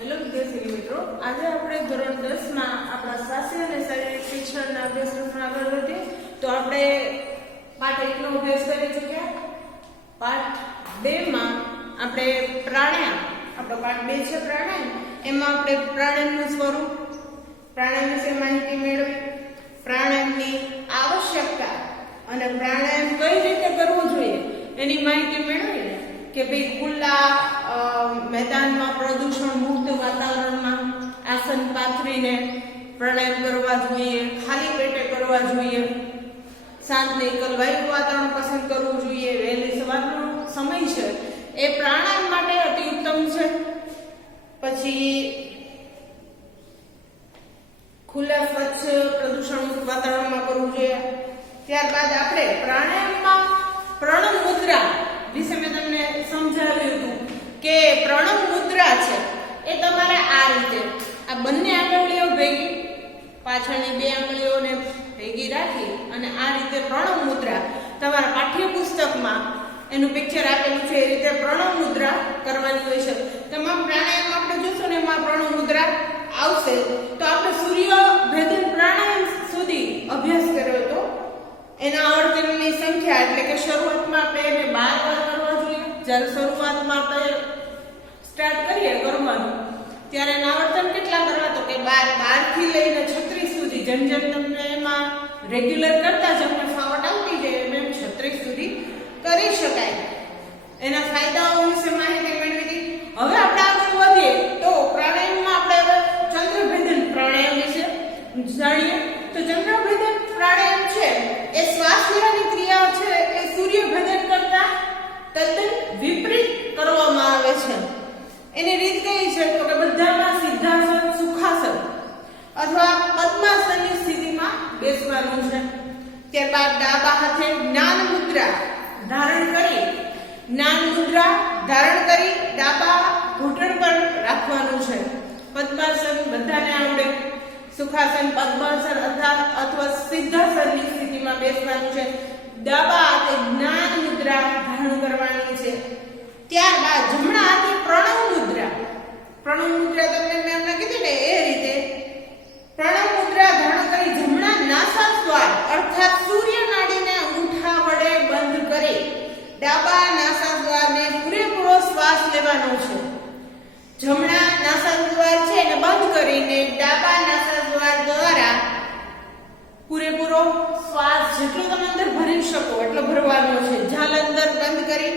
Hello વિદ્યાર્થી મિત્રો, આજે આપણે ધોરણ 10 માં આપણા સ્વાસ્થ્ય અને શારીરિક શિક્ષણના અભ્યાસક્રમમાં આગળ વધીએ. તો આપણે પાઠ 1 નો અભ્યાસ કરી ચૂક્યા. પાઠ 2 માં આપણે પ્રાણાયામ, આપણો પાઠ 2 છે પ્રાણાયામ. એમાં આપણે પ્રાણાયામનું સ્વરૂપ, પ્રાણાયામ વિશે માહિતી મેળવી, પ્રાણાયામની આવશ્યકતા અને પ્રાણાયામ કઈ રીતે કરવું જોઈએ એની માહિતી મેળવીને કે ભાઈ ખુલ્લા મેદાનમાં પ્રદૂષણ મુક્ત વાતાવરણમાં આસન પાથરીને પ્રાણાયામ કરવા જોઈએ, ખાલી પેટે કરવા જોઈએ, શાંત નિકલ વાયુ વાતાવરણ પસંદ કરવું જોઈએ, વહેલી સવારનો સમય છે એ પ્રાણાયામ માટે અતિ ઉત્તમ છે. પછી ખુલ્લા સ્વચ્છ પ્રદૂષણ મુક્ત વાતાવરણમાં કરવું જોઈએ. ત્યારબાદ આપણે પ્રાણાયામમાં પ્રણવ મુદ્રા વિશે મેં તમને સમજાવ્યું હતું કે પ્રણવ મુદ્રા છે એ તમારે આ રીતે આ બંને આંગળીઓ ભેગી, પાછળની બે આંગળીઓને ભેગી રાખી અને આ રીતે પ્રણવ મુદ્રા તમારા પાઠ્યપુસ્તકમાં એનું પિક્ચર આપેલું છે એ રીતે પ્રણવ મુદ્રા કરવાની હોય છે. તમામ પ્રાણાયામ આપણે જોશું ને એમાં પ્રણવ મુદ્રા આવશે. તો આપણે સૂર્ય ભેદન પ્રાણાયામ સુધી અભ્યાસ કર્યો હતો. એના આવર્તનની સંખ્યા એટલે કે શરૂઆતમાં આપણે એને 12 વાર કરવા જોઈએ. જ્યારે શરૂઆતમાં આપણે સ્ટાર્ટ કરીએ કરવાનું ત્યારે એના આવર્તન કેટલા કરવા, તો કે 12 થી લઈને 36 સુધી. જેમ જેમ તમને એમાં રેગ્યુલર કરતા તમને ફાવટ આવતી જાય એમ 36 સુધી કરી શકાય. એના ફાયદાઓ વિશે માહિતી મેળવી હતી. હવે આપણે આગળ વધીએ તો પ્રાણાયામમાં આપણે હવે ચંદ્રભેદન પ્રાણાયામ વિશે જાણીએ. તો ચંદ્રભેદન પ્રાણાયામ છે એ શ્વાસ લેવાની ક્રિયા છે એ સૂર્યભેદન કરતા તદ્દન વિપરીત કરવામાં આવે છે. એની રીત કઈ છે તો કે બધામાં સિદ્ધાસન, સુખાસન અથવા પદ્માસનની સ્થિતિમાં બેસવાનું છે. ત્યારબાદ ડાબા હાથે જ્ઞાન મુદ્રા ધારણ કરી ડાબા ઘૂંટણ પર રાખવાનું છે. પદ્માસન બધાને આવડે. સુખાસન, પદ્માસન અથવા સિદ્ધાસનની સ્થિતિમાં બેસવાનું છે. ડાબા હાથે જ્ઞાન મુદ્રા ધારણ કરવાની છે. ત્યારબાદ જમણા હાથે પ્રણવ મુદ્રા તમને મેં હમણાં કીધું ને એ રીતે પ્રણવ મુદ્રા ધારણ કરી જમણા નાસાદ્વાર અર્થાત સૂર્ય નાડીને અંગૂઠા વડે બંધ કરી ડાબા નાસાદ્વારને પૂરેપૂરો શ્વાસ લેવાનો છે. જમણા નાસાદ્વાર છે એને બંધ કરીને ડાબા નાસાદ્વાર દ્વારા પૂરેપૂરો શ્વાસ જેટલો તમે અંદર ભરી શકો એટલો ભરવાનો છે. જાલ અંદર બંધ કરી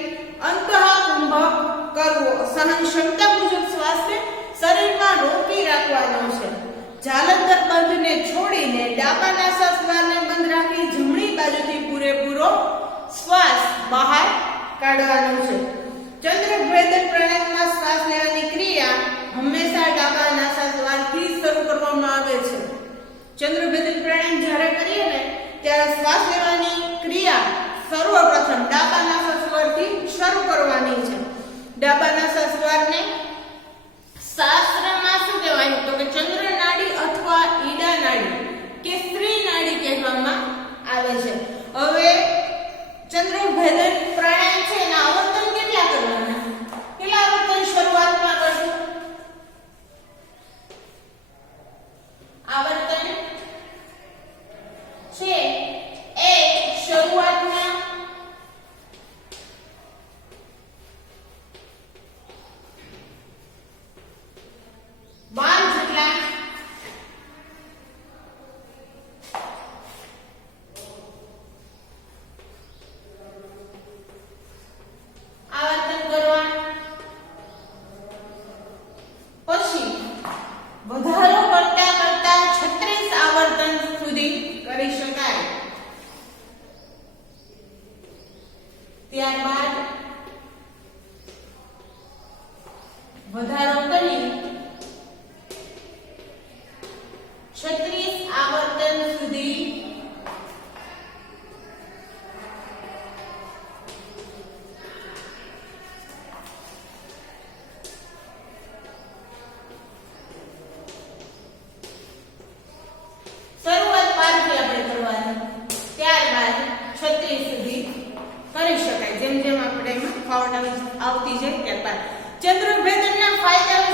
અંતઃકુંભક કરવો. સહન ક્ષમતા મુજબ શ્વાસને શરીરમાં રોકી રાખવાનો છે. જાલ અંદર બંધને છોડીને ડાબા નાસાદ્વારને બંધ રાખી જમણી બાજુથી પૂરેપૂરો શ્વાસ બહાર કાઢવાનો છે. ચંદ્રભેદન પ્રાણાયામમાં શ્વાસ લેવાની ક્રિયા હંમેશા ડાબા નાસાદ્વારથી શરૂ કરવામાં આવે છે. ચંદ્રભેદન પ્રાણાયામ જ્યારે કરીએ ને ત્યારે શ્વાસ લેવાની ક્રિયા સર્વપ્રથમ ડાબા નાસાદ્વારથી શરૂ કરવાની છે. ડાબા નાસાદ્વારને શાસ્ત્રમાં શું કહેવાય તો કે ચંદ્ર નાડી અથવા ઈડા નાડી કે સ્ત્રી નાડી કહેવામાં આવે છે. હવે ચંદ્રભેદન પ્રાણાયામ છે એના આવર્તન કેટલા કરવાના? કેટલા આવર્તન શરૂઆતમાં કરશું? આવર્તન છે એ શરૂઆતમાં 12 જેટલા આવર્તન કરવા. પછી વધારો કરતા 36 આવર્તન સુધી કરી શકાય. ત્યારબાદ વધારો કરી 36 આવર્તન સુધી શરૂઆત 12 થી આપણે કરવાની. ત્યારબાદ 36 સુધી કરી શકાય. જેમ જેમ આપણે એમાં ફાવટ આવતી જાય ત્યારબાદ ચંદ્રભેદનના ફાયદા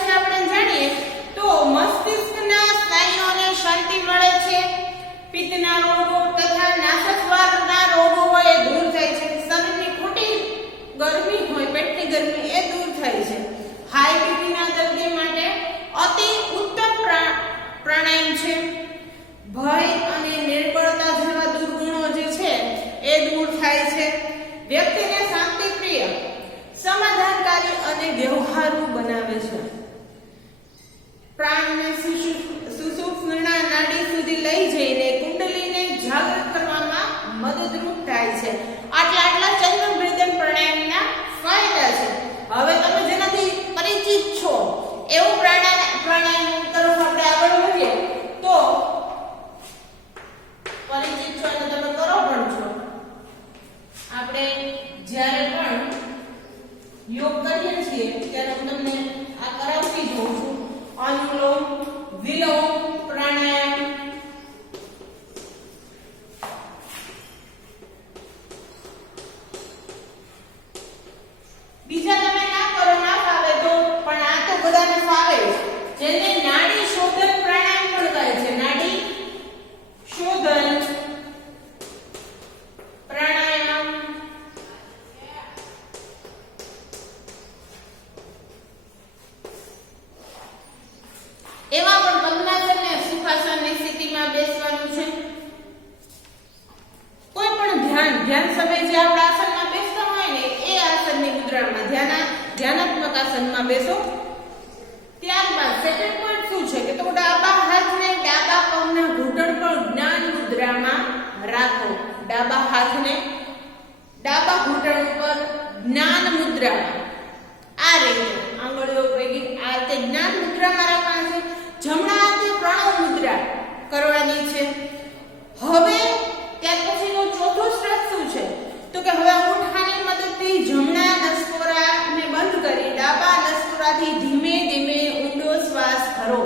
પિત્તના રોગો તથા નાસકવારના રોગો હોય એ દૂર થાય છે. શરીરની ખોટી ગરમી હોય, પેટની ગરમી એ દૂર થાય છે. હાઈ બીપીના દર્દી માટે અતિ ઉત્તમ પ્રાણાયામ છે. ભય અને નિર્બળતા જેવા દુર્ગુણો જે છે એ દૂર થાય છે. વ્યક્તિને શાંતિપ્રિય, સમાધાનકારી અને વ્યવહારુ બનાવે છે. પ્રાણને સુષુમ્ના નાડી સુધી લઈ જઈને કુંડલીને જાગૃત કરવામાં મદદરૂપ થાય છે. આટલા ચંદ્રભેદન પ્રાણાયામના ફાયદા છે. હવે તમે જેનાથી પરિચિત છો એવું પ્રાણાયામ તરફ આપણે આગળ વધીએ તો પરિચિત છો અને તમે કરો પણ છો. આપણે જ્યારે પણ યોગ કરીએ છીએ ત્યારે હું તમને આ કરાવતી જોઉં છું. અનુલોમ વિલોમ પ્રાણાયામ. બીજા તમે ના કરો, ના ફાવે તો, પણ આ તો બધાને ફાવે. જેને નાડી શોધન પ્રાણાયામ પણ કહે છે. નાડી શોધન પ્રાણાયામ. એમાં પણ પદ્માસન ને સુખાસનની સ્થિતિમાં બેસવાનું છે. કોઈ પણ ધ્યાન સમય જે આપણે આસનમાં બેસતા હોય ને એ આસનની મુદ્રામાં ધ્યાનાત્મક આસનમાં બેસો. ત્યારબાદ સેકન્ડ પોઈન્ટ શું છે કે તો ડાબા હાથને ડાબા પગના ઘૂંટણ પર જ્ઞાન મુદ્રામાં રાખો. ડાબા હાથને ડાબા ઘૂંટણ પર જ્ઞાન મુદ્રામાં આ રીતે આંગળીઓ ભેગી આ રીતે જ્ઞાન મુદ્રામાં રાખવાની છે. જમણા હાથે પ્રણવ મુદ્રા કરવાની છે. હવે ત્યાર પછીનું ચોથું સ્ટેપ શું છે તો કે હવે અંગૂઠાની મદદથી જમણા નસકોરાને બંધ કરી ડાબા નસકોરાથી ધીમે ધીમે ઊંડો શ્વાસ ભરો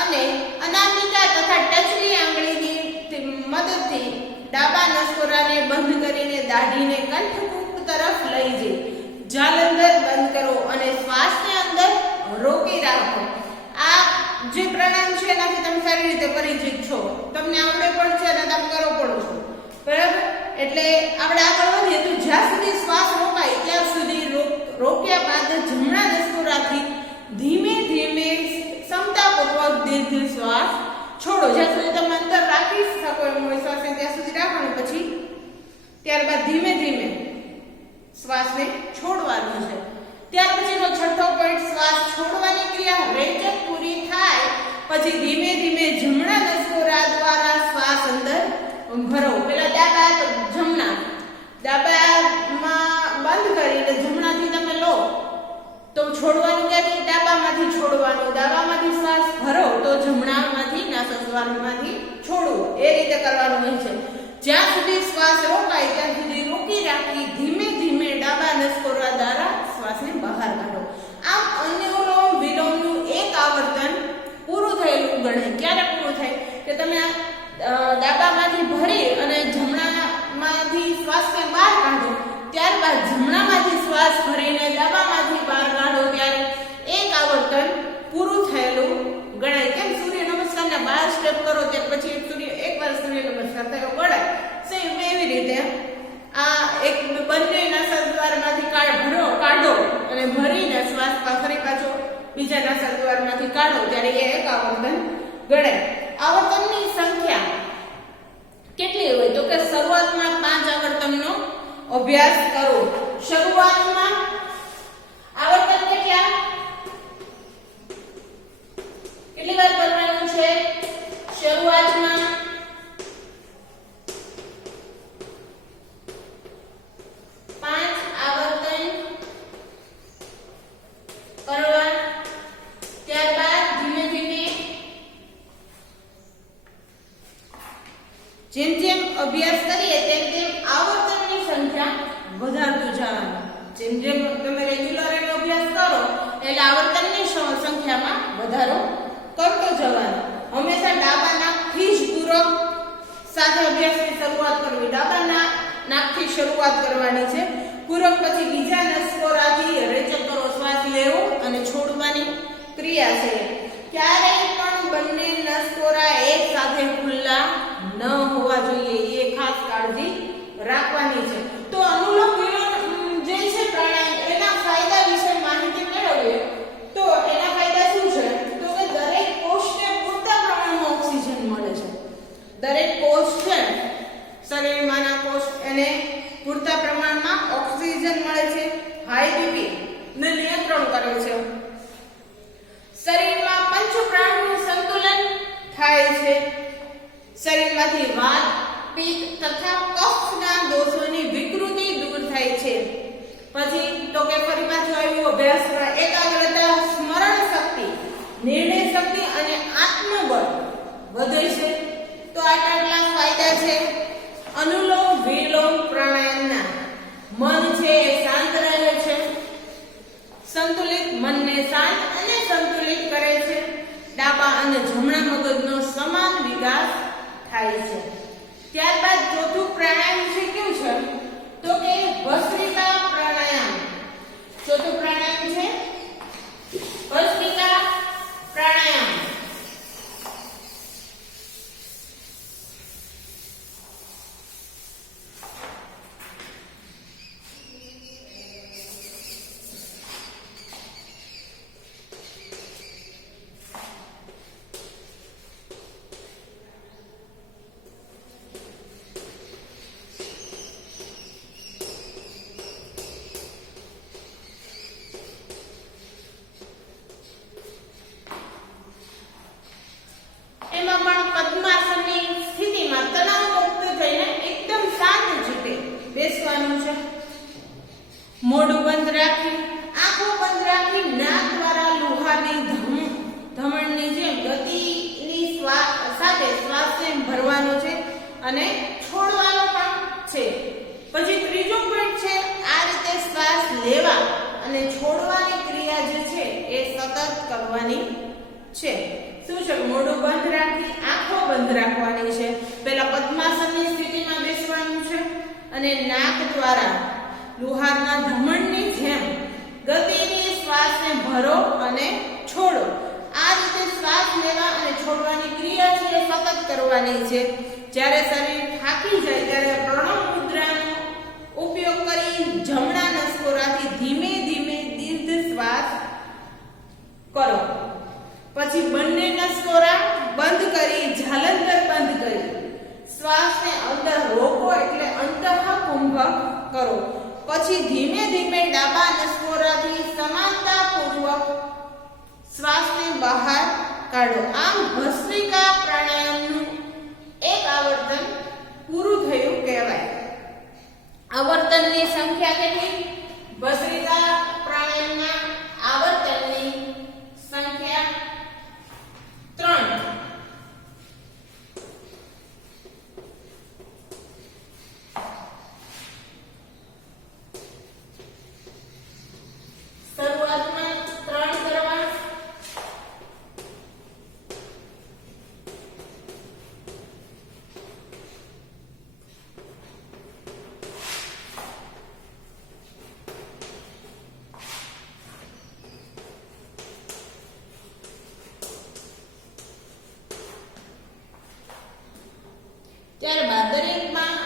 અને અનામિકા તથા ટચલી આંગળીની મદદથી ડાબા નસકોરાને બંધ કરીને દાઢીને કંઠકૂપ તરફ લઈ જઈ જાલંધર બંધ કરો અને શ્વાસને અંદર રોકી રાખો. આ જે પ્રાણાયામ છે એનાથી તમે સારી રીતે પરિચિત છો, તમને આવડે પણ છે અને તમે કરો પણ છો, બરાબર. એટલે આપણે આગળ વધીએ તો જ્યાં સુધી શ્વાસ રોકાય ત્યાં સુધી રોક્યા બાદ જમણા નસકોરાથી ધીમે ધીમે ક્ષમતાપૂર્વક દીર્ઘ શ્વાસ છોડો. જ્યાં સુધી તમે અંદર રાખી શકો એમ હોય શ્વાસને ત્યાં સુધી રાખવાનું. પછી ત્યારબાદ ધીમે ધીમે શ્વાસને છોડવાનો છે. ત્યાર પછીનો છઠ્ઠો પોઈન્ટ શ્વાસ છોડવાની ક્રિયા રેચક પૂરી થાય પછી ધીમે ધીમે જમણા નસકોરા દ્વારા શ્વાસ અંદર ભરો. પેલા ડાબામાં બંધ કરીને જમણાથી તમે લો તો છોડવાનું ક્યાંથી? ડાબામાંથી છોડવાનું. ડાબામાંથી શ્વાસ ભરો તો જમણામાંથી નાસદ્વારમાંથી છોડવું. એ રીતે કરવાનું હોય છે. જ્યાં સુધી શ્વાસ રોકાય ત્યાં સુધી રોકી રાખી ધીમે ધીમે ડાબા નસકોરા દ્વારા શ્વાસને બહાર કાઢો. આમ અનુલોમ વિલોમનું એક આવર્તન પૂરું થયેલું ગણાય. ક્યારે પૂરું થાય કે તમે ડાબામાંથી ભરી અને જમણામાંથી શ્વાસને બહાર કાઢો, ત્યારબાદ જમણામાંથી શ્વાસ ભરીને ડાબામાંથી બહાર કાઢો ત્યારે એક આવર્તન પૂરું થયેલું ગણાય. કેમ સૂર્ય નમસ્કારના 12 સ્ટેપ કરો ત્યાર પછી એકવાર સૂર્ય નમસ્કાર થયો ગણાય. સેમ એવી રીતે આ એક બંને નાસાદ્વારમાંથી કાઢો અને ભરીને શ્વાસ ફરી પાછો બીજા નાસાદ્વારમાંથી કાઢો ત્યારે એ એક આવર્તન ગણાય. આવર્તનની સંખ્યા કેટલી હોય તો કે શરૂઆતમાં 5 આવર્તનનો અભ્યાસ કરો. શરૂઆતમાં આવર્તન કેટલી વાર કરવાનું છે? શરૂઆતમાં 5 આવર્તન કરવા. ત્યારબાદ ધીમે ધીમે જેમ જેમ અભ્યાસ કરીએ તેમ આવર્તનની સંખ્યા વધારતું જવાનું. જેમ જેમ તમે રેગ્યુલર એનો અભ્યાસ કરો એટલે આવર્તનની સંખ્યામાં વધારો કરતો જવાનો. હંમેશા ડાબા નાકથી જ પૂરક સાથે અભ્યાસની શરૂઆત કરવી. ડાબા નાકથી શરૂઆત કરવાની છે. પૂરક પછી બીજા નસકોરાથી રેચક કરો. શ્વાસ લેવો અને છોડવાની ક્રિયા છે. ક્યારેય પણ બંને નસકોરા એક સાથે ખુલ્લા હોવા જોઈએ એ ખાસ કાળજી રાખવાની છે. તો અનુલોમ વિલોમ જે છે પ્રાણાયામ એના ફાયદા વિશે માહિતી મેળવીએ તો એના ફાયદા શું છે તો કે દરેક કોષને પૂરતા પ્રમાણમાં ઓક્સિજન મળે છે. દરેક કોષ છે શરીરમાંના કોષ એને પૂરતા પ્રમાણમાં ઓક્સિજન મળે છે. હાઈ બીપી ને નિયંત્રણ કરે છે. શરીરમાં પંચ પ્રાણનું સંતુલન થાય છે. શરીરમાંથી વાત પિત્ત તથા કફના દોષોની વિકૃતિ દૂર થાય છે. પછી તો કે ફરી પાછો આવ્યો અભ્યાસ એકાગ્રતા સ્મરણ શક્તિ નિર્ણય શક્તિ અને આત્મબળ વધે છે. તો આટલા ફાયદા છે અનુલોમ વિલોમ પ્રાણાયામના. મન છે એ શાંત રહે છે. સંતુલિત મનને શાંત અને સંતુલિત કરે છે. ડાબા અને જમણા મગજનો સમાન વિકાસ થાય છે. ત્યારબાદ ચોથું પ્રાણાયામ છે કેવું છે તો કે ભસ્ત્રિકા પ્રાણાયામ. ચોથું પ્રાણાયામ છે ભસ્ત્રિકા પ્રાણાયામ. મોઢું બંધ રાખી આંખો બંધ રાખી નાક દ્વારા લોહાની ધમણની જેમ ગતિની સાથે શ્વાસને ભરવાનો છે અને છોડવાનો પણ છે. પછી ત્રીજો પોઈન્ટ છે આ રીતે શ્વાસ લેવા અને છોડવાની ક્રિયા જે છે એ સતત કરવાની છે. શું છે મોઢું બંધ રાખી આંખો બંધ રાખવાની છે. પહેલા પદ્માસનની સ્થિતિમાં બેસવાનું છે અને નાક દ્વારા લુહારના ધમણની જેમ ગતિની શ્વાસને ભરો અને છોડો. આ રીતે શ્વાસ લેવા અને છોડવાની ક્રિયા છે એ સતત કરવાની છે. જ્યારે શરીર થાકી જાય ત્યારે પ્રણવ મુદ્રાનો ઉપયોગ કરી જમણા નસકોરાથી ધીમે ધીમે દીર્ઘ શ્વાસ કરો. પછી બંને નસકોરા બંધ કરી જાલંધર બંધ કરી શ્વાસને અંદર રોકો એટલે અંતઃકુંભક કરો. પછી ધીમે ધીમે ડાબા નસકોરાથી સમાનતાપૂર્વક શ્વાસને બહાર કાઢો. આમ ભસ્ત્રિકા પ્રાણાયામનું એક આવર્તન પૂરું થયું કહેવાય. આવર્તનની સંખ્યા કેટલી? ભસ્ત્રિકા પ્રાણાયામના આવર્તનની સંખ્યા 3. શરૂઆતમાં 3 કરવા. ત્યારબાદ દરેકમાં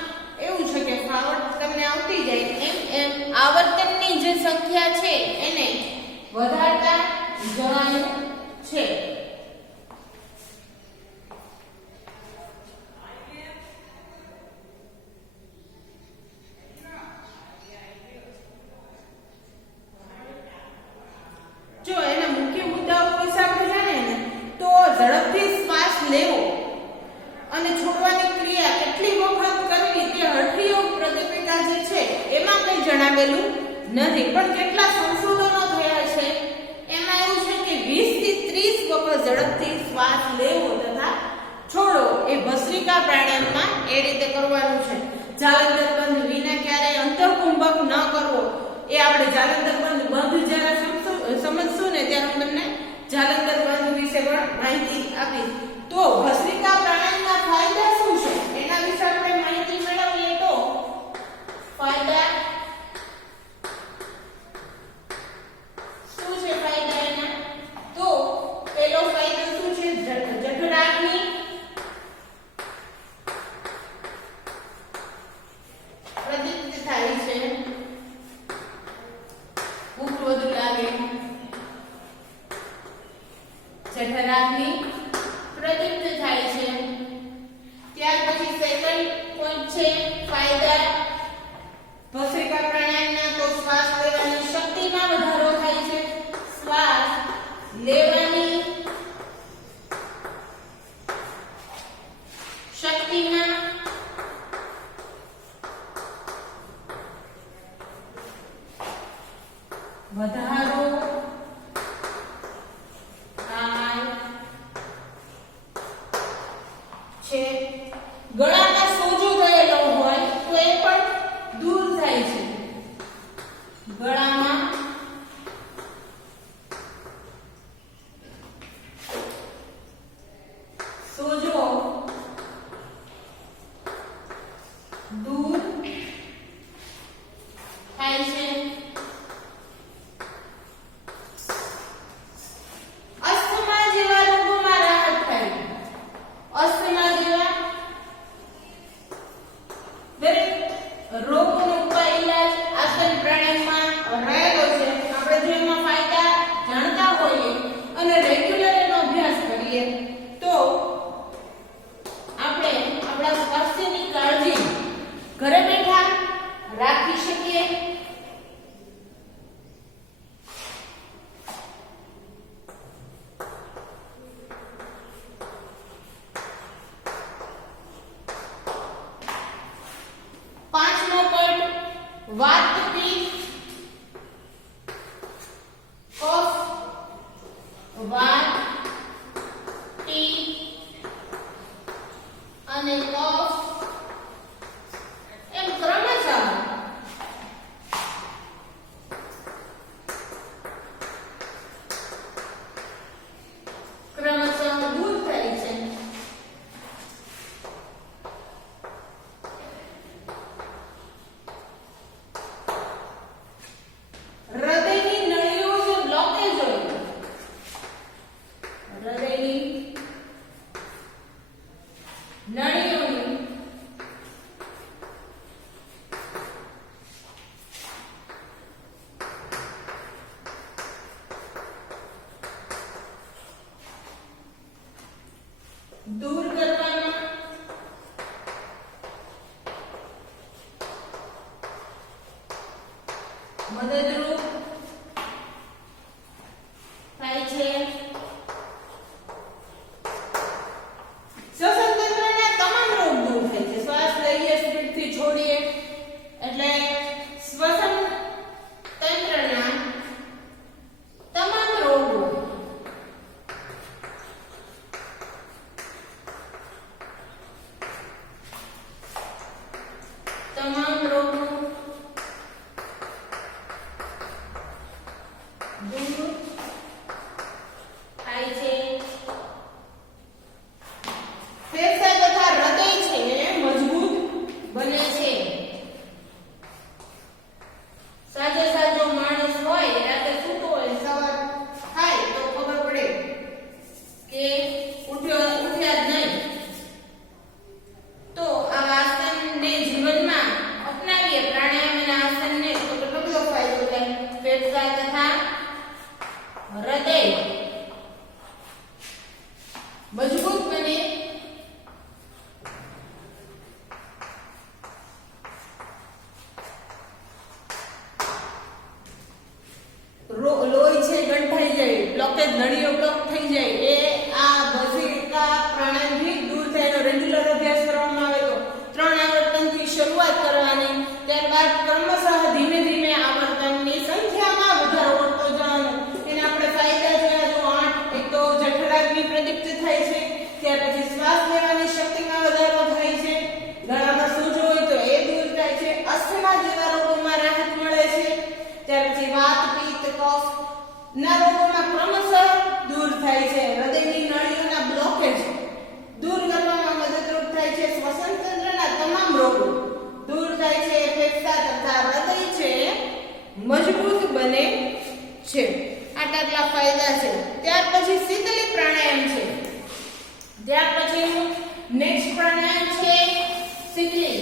એવું છે કે ફાવટ તમને આવતી જાય એમ એમ આવર્તનની જે સંખ્યા છે એને વધારતા જવાનું છે. જો એના મુખ્ય મુદ્દાઓ વિશે આપણે જાણીએ ને તો ઝડપથી શ્વાસ લેવો અને છોડવાની ક્રિયા કેટલી વખત કરવી તે હઠયોગ પ્રદીપિકા જે છે એમાં કંઈ જણાવેલું નથી. પણ કેટલા સંશોધનો થયા છે એમાં એવું છે કે 20 થી 30 વખત ઝડપથી શ્વાસ લેવો તથા છોડો એ ભસ્ત્રિકા પ્રાણાયામમાં એ રીતે કરવાનું છે. જાલંધર બંધ વિના ક્યારેય અંતઃકુંભક ન કરવો. એ આપણે જાલંધર બંધ જ્યારે સમજશું ને ત્યારે હું તમને જાલંધર બંધ વિશે પણ માહિતી આપીશ. તો ભસ્ત્રિકા પ્રાણાયામના ફાયદા શું છે એના વિશે આપણે માહિતી મેળવીએ. તો ફાયદા શું છે? ફાયદા એના તો પહેલો ફાયદો શું છે? જઠરાગ્નિ જઠરાગ્નિ પ્રદીપ્ત થાય છે. ત્યાર પછી સેકન્ડ પોઈન્ટ છે ફાયદા. ભસ્ત્રિકા પ્રાણાયામના તો શ્વાસ લેવાની શક્તિમાં વધારો થાય છે. શ્વાસ લેવાની શક્તિમાં વધારો થાય છે. ગળામાં સોજો થયેલો હોય તો એ પણ દૂર થાય છે. ગળામાં સોજો દૂર થાય છે. અસ્થમા જેવા રોગોમાં રાહત થાય. અસ્થમા જેવા દરેક રોગોનો ઉપાય ઈલાજ આસન પ્રાણાયામમાં રહેલો છે. આપણે જો એમાં ફાયદા જાણતા હોઈએ અને રેગ્યુલર એનો અભ્યાસ કરીએ તો આપણે આપણા સ્વાસ્થ્યની કાળજી ઘરે બેઠા રાખી શકીએ. પાંચમો પોઈન્ટ વાત પિત્ત કફ. વાત પિત્ત અને કફ એમ ક્રમશઃ દૂર થાય છે. હૃદયની નળીઓ જે બ્લોકેજ હોય, હૃદયની નળીઓની દૂર કરવામાં મદદરૂપ થાય છે. શ્વસન તંત્રના તમામ રોગ દૂર થાય છે. શ્વાસ લઈએ સ્પીડથી છોડીએ એટલે શ્વસન તંત્રના તમામ રોગો દૂર થાય છે. ફેફસા તથા હૃદય છે મજબૂત બને છે. સાજો સાજો માણસ હોય રાતે સૂતો હોય સવાર થાય તો ખબર પડે કે ઉઠ્યા જ નહીં. તો આ આસનને જીવનમાં અપનાવીએ પ્રાણાયામના આસનને તો કેટલો બધો ફાયદો થાય. ફેફસા તથા હૃદય મજબૂત બને. લોહી છે ગંઠાઈ જાય, બ્લોકેજ નળીઓ બ્લોક થઈ જાય એ આ ભસ્ત્રિકા પ્રાણાયામથી દૂર થાય. એનો રેગ્યુલર અભ્યાસ કરવામાં આવે તો 3 આવર્તનથી શરૂઆત કરવાની. ત્યારબાદ ક્રમશઃ ધીમે ધીમે આવર્તનની સંખ્યામાં વધારો કરતો જવાનો. એને આપણે ફાયદા જોયા તો 8. એક તો જઠરાગ્નિ પ્રદીપ્ત થાય છે. ત્યાર પછી શ્વાસ લેવાની શક્તિમાં વધારો થાય છે. ગળામાં સોજો હોય તો એ દૂર થાય છે. અસ્થમા જેવા રોગોમાં રાહત મળે છે. ત્યાર પછી વાત પિત્ત કફ ના રોગોમાં ક્રમશઃ દૂર થાય છે. હૃદયની નળીઓના બ્લોકેજ દૂર કરવામાં મદદરૂપ થાય છે. શ્વસન તંત્રના તમામ રોગો દૂર થાય છે. ફેફસા તથા હૃદય છે મજબૂત બને છે. આટલા ફાયદા છે. ત્યાર પછી શીતલી પ્રાણાયામ છે. ત્યાર પછી નેક્સ્ટ પ્રાણાયામ છે શીતલી.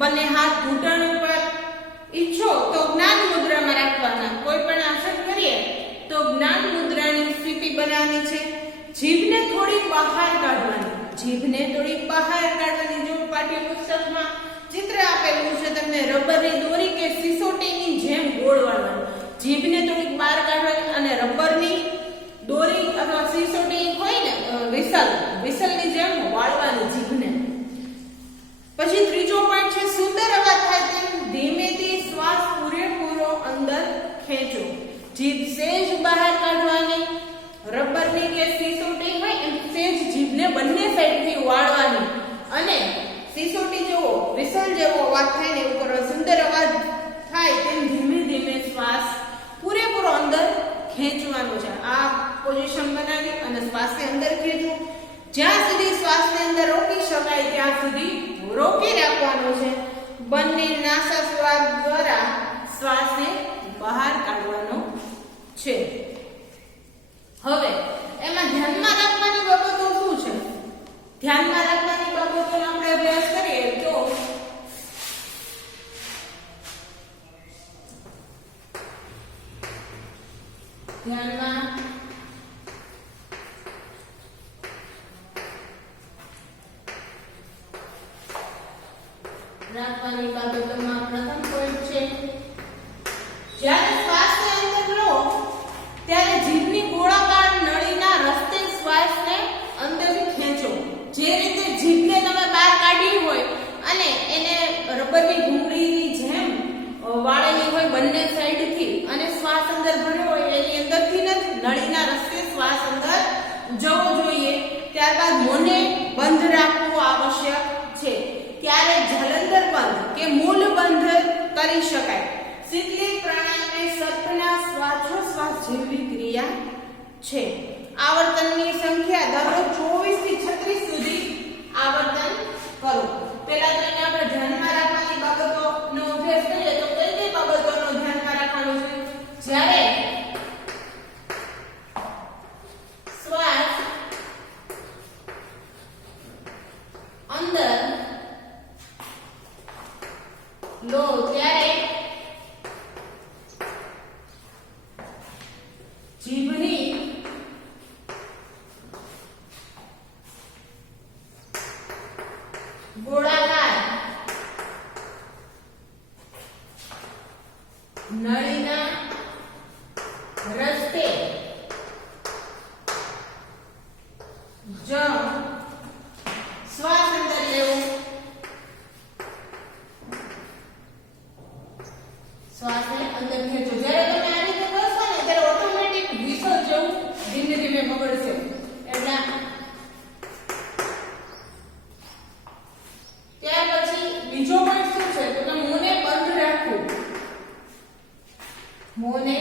બંને હાથ ઘૂંટણ ઉપર, ઈચ્છો તો જ્ઞાન મુદ્રામાં રાખવાના. કોઈ પણ આસન કરીએ તો જ્ઞાન મુદ્રાની સ્થિતિ બનાવવાની છે. જીભને થોડી બહાર કાઢવાની, જીભને થોડી બહાર કાઢવાની. જો પાઠ્યપુસ્તકમાં ચિત્ર આપેલું છે તમને રબરની દોરી કે સિસોટીની જેમ ગોળવાનું. જીભને થોડીક બહાર કાઢવાની અને રબરની દોરી અથવા સિસોટી હોય ને વિસલની જેમ વાળવાની જીભને. પછી ત્રીજો પોઈન્ટ છે સુંદર અવાજ થાય તેમ ધીમેથી શ્વાસ પૂરેપૂરો અંદર ખેંચો. જીભ સેજ બહાર કાઢવાની, રબરની કે સિસોટી હોય એમ સેજ જીભને બંને સાઈડથી વાળવાની અને સિસોટી જેવો વિસલ જેવો અવાજ થાય ને ઉપર સુંદર અવાજ થાય તેમ ધીમે ધીમે શ્વાસ પૂરેપૂરો અંદર ખેંચવાનો છે. આ પોઝિશન બનાવી અને શ્વાસને અંદર ખેંચો. જ્યાં સુધી શ્વાસને અંદર રોકી શકાય ત્યાં સુધી રોકી રાખવાનો છે. બંને નાસાસ્વાદ દ્વારા શ્વાસને બહાર કાઢવાનો છે. હવે એમાં ધ્યાનમાં રાખવાની બાબતો શું છે? ધ્યાનમાં રાખવાની બાબતોનો આપણે અભ્યાસ કરીએ તો ધ્યાનમાં રાખવાની બાબતોમાં પ્રથમ પોઈન્ટ છે જ્યારે શ્વાસને અંદર લો ત્યારે જીભની ગોળાકાર નળીના રસ્તે શ્વાસને અંદરથી ખેંચો. જે રીતે જીભને તમે બહાર કાઢી હોય અને એને રબરની ઘૂંઘરીની જેમ વાળેલી હોય બંને સાઈડથી અને શ્વાસ અંદર ભર્યો હોય એની અંદરથી નથી, નળીના રસ્તે શ્વાસ અંદર જવો જોઈએ. ત્યારબાદ મોંને બંધ રાખવું આવશ્યક છે. ત્યારે જલંધર બંધ કે મૂળ બંધ કરી શકાય. શીતલી પ્રાણાયામ એ સર્પના શ્વાસોશ્વાસ જેવી ક્રિયા છે. આવર્તનની સંખ્યા દરરોજ 24 થી 36 સુધી આવર્તન કરો. પહેલા તો એને આપણે ધ્યાનમાં રાખવાની બાબતોનો અભ્યાસ કરીએ તો કઈ કઈ બાબતોનો ધ્યાનમાં રાખવાનું છે? જ્યારે શ્વાસ અંદર લો ત્યારે જીભની ગોળાકાર નળીના રસ્તે શ્વાસ અંદર લેવો, શ્વાસને અંદર ખેંચો. જ્યારે તમે આ રીતે કરશો ને ત્યારે ઓટોમેટિક વિસલ જેવું ધીમે ધીમે બગડશે. એટલે ત્યાર પછી બીજો પોઈન્ટ શું છે તો કે મોંને બંધ રાખવું. મોંને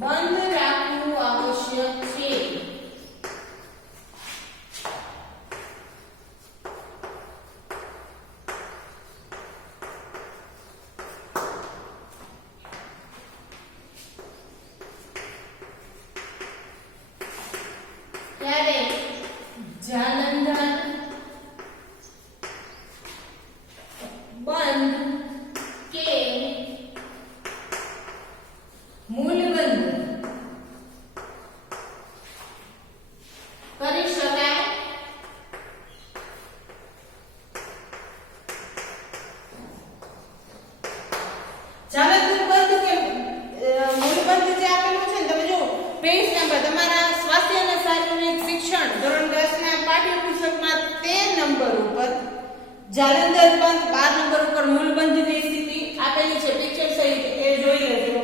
બંધ રાખવું આવશ્યક છે. ત્યારે જાલંધર બંધ કે મૂલબંધ કરી શકાય. જાલંધર બંધ કે મૂલબંધ જે આપેલું છે ને તમે જો પેજ નંબર તમારા સ્વાસ્થ્ય અને શારીરિક શિક્ષણ ધોરણ 10 ના પાઠ્યપુસ્તકમાં તે નંબર ઉપર જાલંધર બંધ 12 નંબર ઉપર મૂલબંધની સ્થિતિ આપેલી છે પિક્ચર સહિત, એ જોઈ લેજો.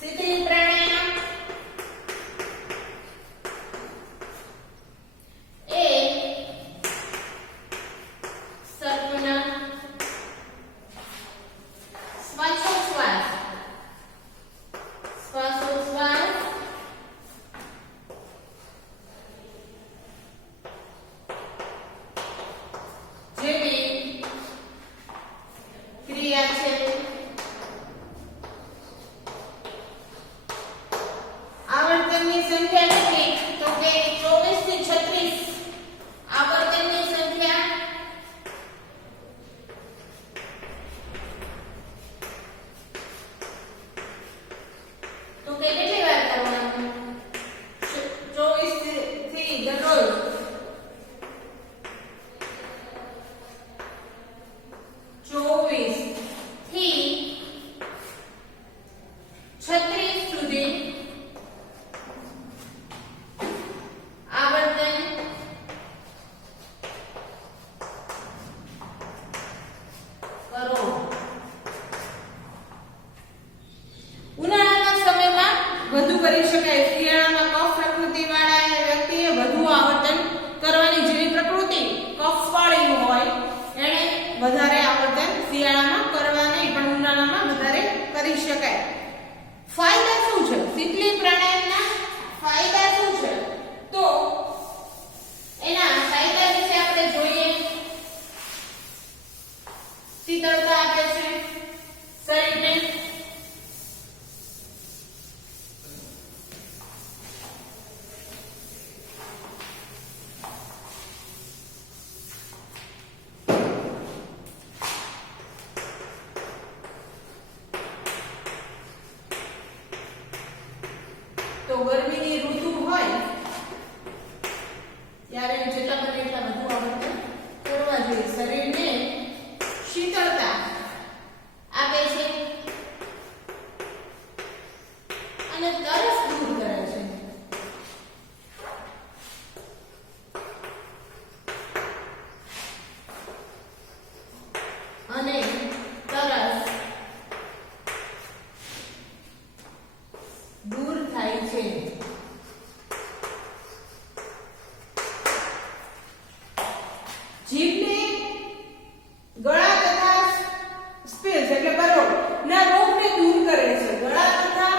શીતલી પ્રાણાયામ એ સર્પના કરી શકાય. શિયાળામાં કફ પ્રકૃતિ વાળા વ્યક્તિએ વધુ આવર્તન કરવાની, જેની પ્રકૃતિ કફવાળી હોય એને વધારે આવર્તન શિયાળામાં કરવા નહીં, પણ ઉનાળામાં વધારે કરી શકાય. ફાયદા શું છે? શીતલી પ્રાણાયામના ફાયદા શું છે? તો એના ફાયદા વિશે આપણે જોઈએ. શીતળતા આપે છે શરીરને, તો ગરમીની ઋતુ હોય ત્યારે જેટલા બને એટલા વધુ આવર્તન કરવા જોઈએ. શરીરને શીતળતા આપે છે અને તરસ દૂર કરે છે. અને તરસ દૂર થાય છે. જીભને ગળા તથા સ્પેસ એટલે બરોળ ના રોગને દૂર કરે છે. ગળા તથા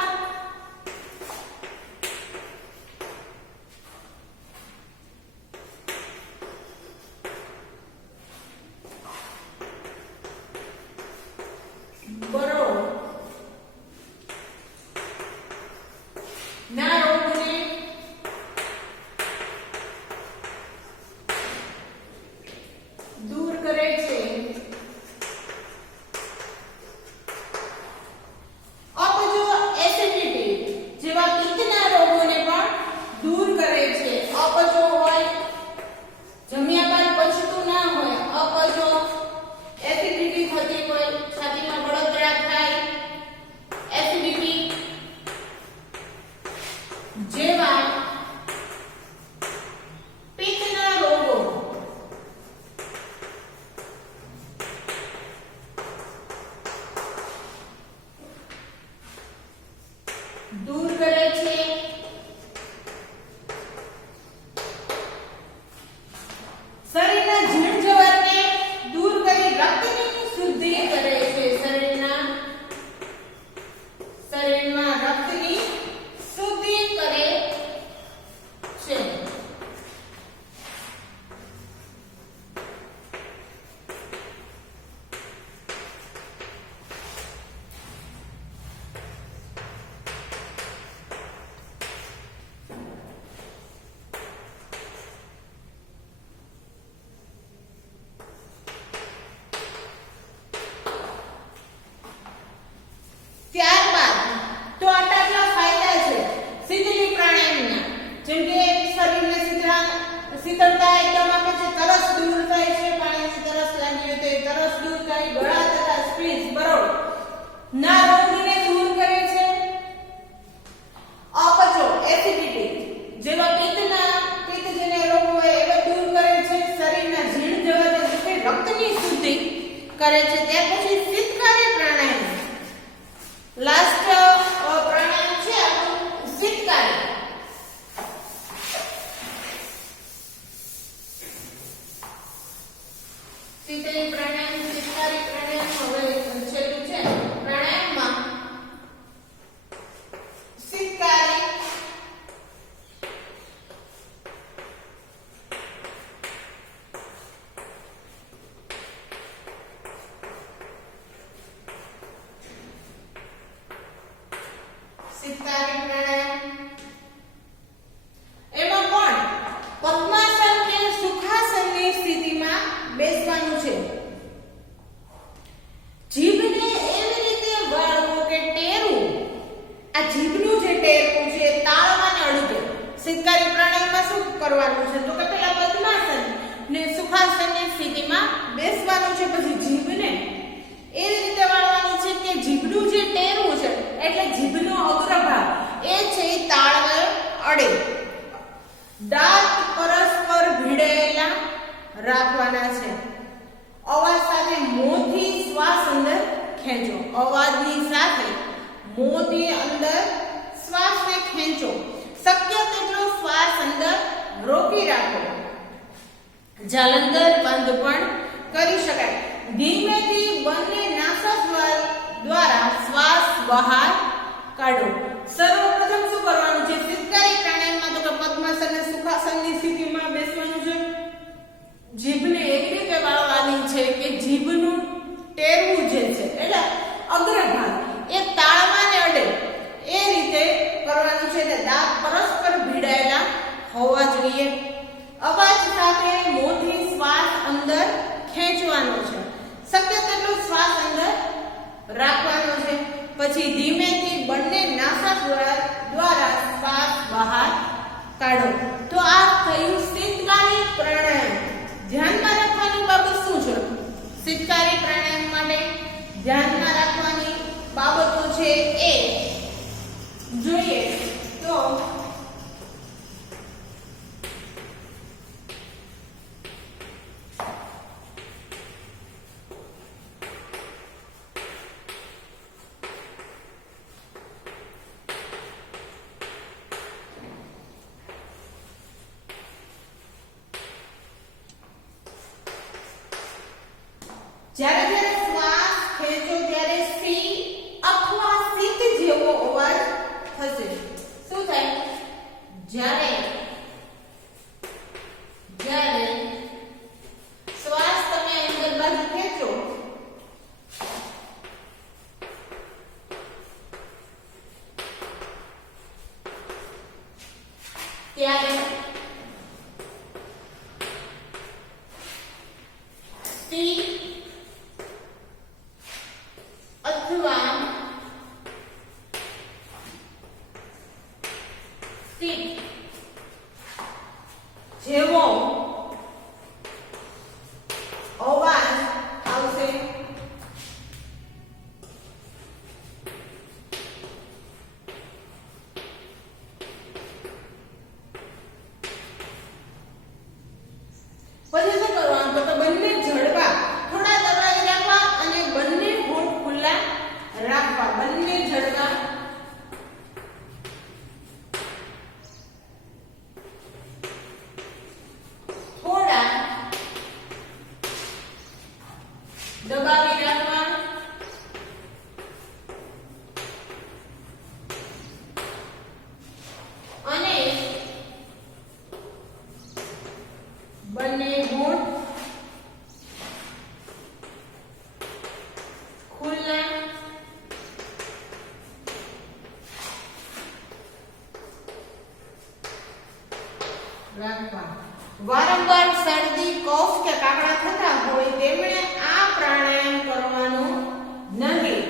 બરોળ ના રોગને દૂર કરે છે. અપચો એસિડિટી જેવા પિત્તના રોગોને પણ દૂર કરે છે. અપચો હોય, જમ્યા બાદ પચતું ના હોય, અપચો એસિડિટી થતી હોય, છાતીમાં બળતરા થાય, એસિડિટી જેવા પિત્તના રોગો દૂર કરે છે. શરીરના ઝીણઝવારને દૂર કરી રક્તની શુદ્ધિ કરે છે. શરીરમાં રક્તની શુદ્ધિ કરે છે. ત્યારબાદ તો આટલા ફાયદા છે શીતલી પ્રાણાયામના. જેમ કે શરીરને શીતળતા એકદમ આપે છે, તરસ દૂર થાય છે, પાણીની તરસ લાગી હોય તો એ તરસ દૂર થાય, ગળા તથા સ્પ્લીસ બરોળ ના રોગને દૂર કરે છે. અપચો એસિડિટી જેવા પિત્તજન્ય રોગ હોય એવા દૂર કરે છે. શરીરના ઝીણઝવારને દૂર રક્તની શુદ્ધિ કરે છે. ત્યાર પછી શીતકારી પ્રાણાયામ. લાસ્ટ પ્રાણાયામ છે આપણું શીતકારી. શીતળી પ્રાણાયામ, શીતકારી પ્રાણાયામ. હવે છેલ્લું છે પ્રાણાયામમાં શીતકારી. શીતકારી પ્રાણાયામ એમાં પણ પદ્માસન કે સુખાસનની સ્થિતિમાં બેસવાનું છે. જીભને એવી રીતે વાળવું કે ટેરવું. આ જીભનું જે ટેરવું છે તાળવાને અડકે. શીતકારી પ્રાણાયામમાં શું કરવાનું છે? તો કે પહેલા પદ્માસન ને સુખાસનની સ્થિતિમાં બેસવાનું છે. પછી જીભને એવી રીતે વાળવાનું છે કે જીભનું જે ટેરવું છે એટલે જીભનો અગ્રભાગ એ છે તાળવે અડે. દાંત પરસ્પર ભીડેલા રાખવાના છે. અવાજ સાથે મોંથી શ્વાસ અંદર ખેંચો. અવાજની સાથે મોંથી અંદર શ્વાસને ખેંચો, શક્ય તેટલો શ્વાસ અંદર રોકી રાખો. જાલંધર બંધ પણ કરી શકાય. ધીમેથી બંને નાસાદ્વાર દ્વારા શ્વાસ બહાર કાઢો. સર્વપ્રથમ શું કરવાનું છે? શીતકારી પ્રાણાયામમાં તો કે પદ્માસન અને સુખાસનની સ્થિતિમાં બેસવાનું છે. જીભને એવી રીતે વાળવાની છે કે જીભનું ટેરવું જે છે એટલે અગ્રભાગ એ તાળવાને અડે એ રીતે કરવાનું છે. એટલે દાંત પરસ્પર ભીડાયેલા હોવા જોઈએ. અવાજ સાથે મોંથી શ્વાસ અંદર ખેંચવાનો છે. શક્ય તેટલો શ્વાસ અંદર રાખવાનો છે. પછી ધીમેથી બંને નાસાદ્વાર દ્વારા શ્વાસ બહાર કાઢો. તો આ થયું શીતકારી પ્રાણાયામ. ધ્યાનમાં રાખવાની બાબત શું છે? શીતકારી પ્રાણાયામ માટે ધ્યાનમાં રાખવાની બાબતો છે એ જોઈએ તો જ્યારે જ્યારે શ્વાસ ખેંચો ત્યારે સી અથવા સીત જેવો અવાજ થશે. શું થાય? જ્યારે શ્વાસ તમે અંદર બાજુ ખેંચો ત્યારે સી અથવા સીટ જેવો અવાજ આવશે. પછી શું કરવાનું? તો બંને જડબા થોડા દબાઈ રાખવા અને બંને હોઠ ખુલ્લા રાખવા. બંને જડબા થોડા દબાવી રાખવા અને બંને હોઠ ખુલ્લા રાખવા. વારંવાર શરદી, કફ કે કાકડા થતા હોય તેમણે આ પ્રાણાયામ કરવાનું નહીં.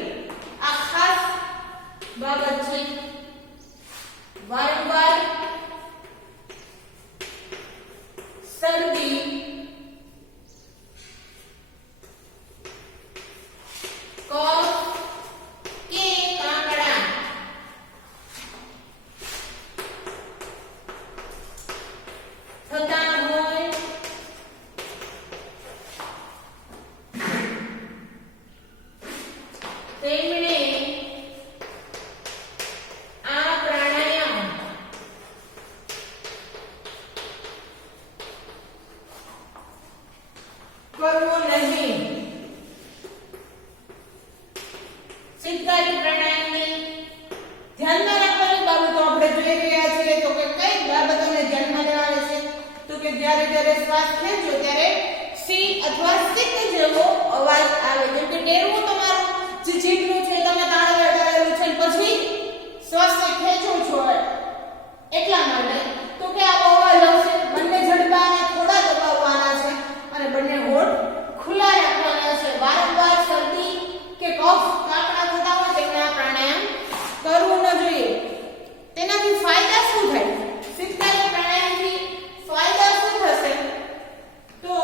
આ ખાસ બાબત છે. વારંવાર શરદી, કફ કે કાકડા થતા હોય તેમણે આ પ્રાણાયામ કરવો નહીં. શીતકારી પ્રાણાયામની ધ્યાનમાં રાખવાની બાબતો આપણે જોઈ રહ્યા છીએ. તો કે કઈ બાબતોને ધ્યાનમાં લેવાની છે? તો કે જ્યારે જ્યારે શ્વાસ ખેંચો ત્યારે સી અથવા સિક જેવો અવાજ આવે. જેમ કે ટેરવું તમારું જે જીભનું છે તમે તાળવે અડાડેલું છે પછી શ્વાસને ખેંચો છો એટલા માટે તો કે આવો અવાજ આવશે. બંને જડબાને થોડા દબાવવાના છે અને બંને હોઠ ખુલ્લા રાખવાના છે. વારંવાર શરદી કે કફ કાકડા થતા હોય તેમને આ પ્રાણાયામ કરવું ન જોઈએ. તેનાથી ફાયદા શું થાય? શીતકારી પ્રાણાયામથી ફાયદા શું થશે? તો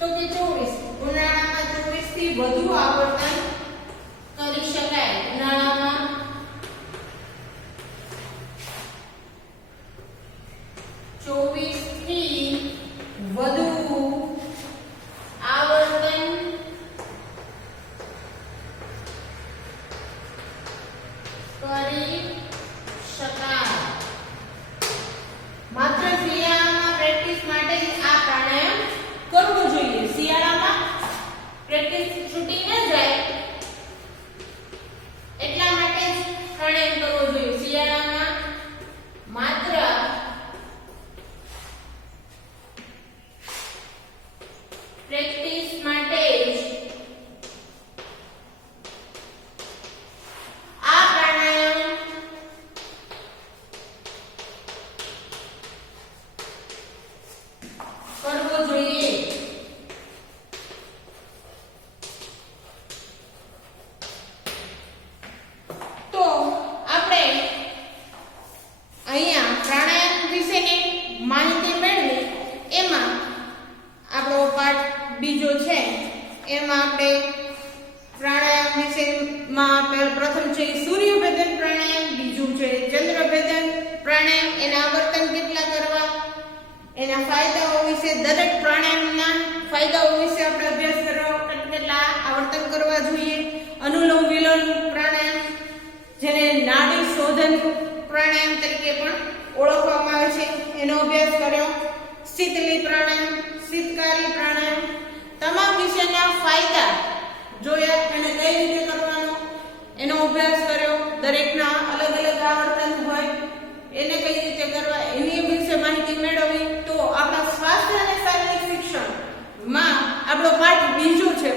તો કે 24 ઉનાળામાં 24 થી વધુ આવર્તન કરી શકાય. ઉનાળામાં 24 થી વધુ આવર્તન કરી શકાય. માત્ર શિયાળામાં પ્રેક્ટિસ માટે જ આ પ્રાણાયામ કરવું જોઈએ. શિયાળામાં પ્રેક્ટિસ છૂટી ન જાય એટલા માટે જ પ્રાણાયામ કરવો જોઈએ. શિયાળામાં માત્ર પ્રેક્ટિસ માટે જ આ પ્રાણાયામ કરવો જોઈએ. તો આપણે અહીંયા પ્રાણાયામ વિશેની માહિતી મેળવી. એમાં આપણો પાઠ બીજો છે. એમાં આપણે પ્રાણાયામ વિશેમાં પ્રથમ છે સૂર્યભેદન પ્રાણાયામ, બીજું છે ચંદ્રભેદન પ્રાણાયામ, એના આવર્તન કેટલા કરવા, એના ફાયદાઓ વિશે, દરેક પ્રાણાયામના ફાયદાઓ વિશે આપણે અભ્યાસ કરવો, કેટલા આવર્તન કરવા જોઈએ. અનુલોમ વિલોમ પ્રાણાયામ, જેને નાડી શોધન પ્રાણાયામ તરીકે પણ ઓળખવામાં આવે છે, એનો અભ્યાસ કર્યો. શીતલી પ્રાણાયામ, શીતકારી પ્રાણાયામ, તમામ વિષયના ફાયદા જોયા અને કઈ રીતે કરવાનો એનો અભ્યાસ કર્યો. દરેકના અલગ અલગ આવર્તન હોય એને કઈ રીતે કરવા એની વિશે માહિતી મેળવી. તો આપણા સ્વાસ્થ્ય અને શારીરિક શિક્ષણ માં આપણો પાઠ બીજો છે